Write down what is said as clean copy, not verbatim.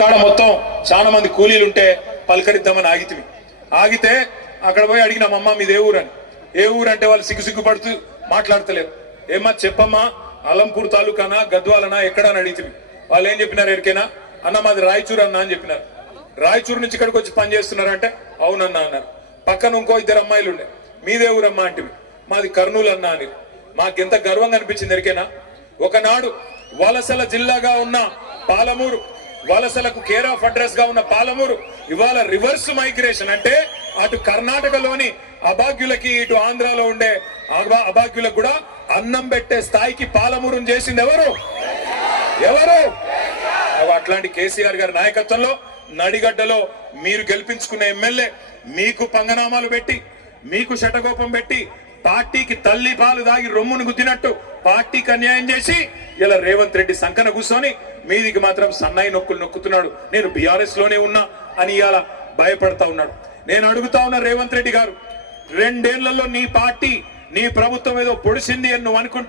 కాడ మొత్తం చాలా మంది కూలీలు ఉంటే పలకరిద్దామని ఆగితే అక్కడ పోయి అడిగినామమ్మ మీది ఏ ఊరు అని. ఏ ఊరు అంటే వాళ్ళు సిగ్గుపడుతూ మాట్లాడతలేరు. ఏమ్మా చెప్పమ్మా, అలంపూర్ తాలూకానా గద్వాలనా ఎక్కడ అని అడిగితే వాళ్ళు ఏం చెప్పినారు ఎరికైనా, అన్న మాది రాయచూరు అన్న అని చెప్పినారు. రాయచూరు నుంచి ఇక్కడికి వచ్చి పని చేస్తున్నారంటే అవునన్నా అన్నారు. పక్కన ఇంకో ఇద్దరు అమ్మాయిలు ఉండే, మీదే ఊరమ్మా అంటే మాది కర్నూలు అన్నా అని. మాకెంత గర్వంగా అనిపించింది ఎరికైనా. ఒకనాడు వలసల జిల్లాగా ఉన్న పాలమూరు, వలసలకు కేర్ ఆఫ్ అడ్రస్ గా ఉన్న పాలమూరు ఇవాళ రివర్స్ మైగ్రేషన్. అంటే అటు కర్ణాటకలోని అభాగ్యులకి ఇటు ఆంధ్రాలో ఉండే అభాగ్యులకు కూడా అన్నం పెట్టే స్థాయికి పాలమూరును చేసింది ఎవరు? అట్లాంటి కేసీఆర్ గారి నాయకత్వంలో నడిగడ్డలో మీరు గెలిపించుకున్న ఎమ్మెల్యే మీకు పంగనామాలు పెట్టి, మీకు శటకోపం పెట్టి, పార్టీకి తల్లి పాలు దాగి రొమ్మును గుద్దినట్టు పార్టీకి అన్యాయం చేసి ఇలా రేవంత్ రెడ్డి సంకన కూర్చొని మీదికి మాత్రం సన్నాయి నొక్కులు నొక్కుతున్నాడు. నేను బీఆర్ఎస్ లోనే ఉన్నా అని ఇవాళ భయపడతా ఉన్నాడు. నేను అడుగుతా ఉన్నా రేవంత్ రెడ్డి గారు, 2 ఏళ్లలో నీ పార్టీ నీ ప్రభుత్వం ఏదో పొడిసింది అని నువ్వు అనుకుంటా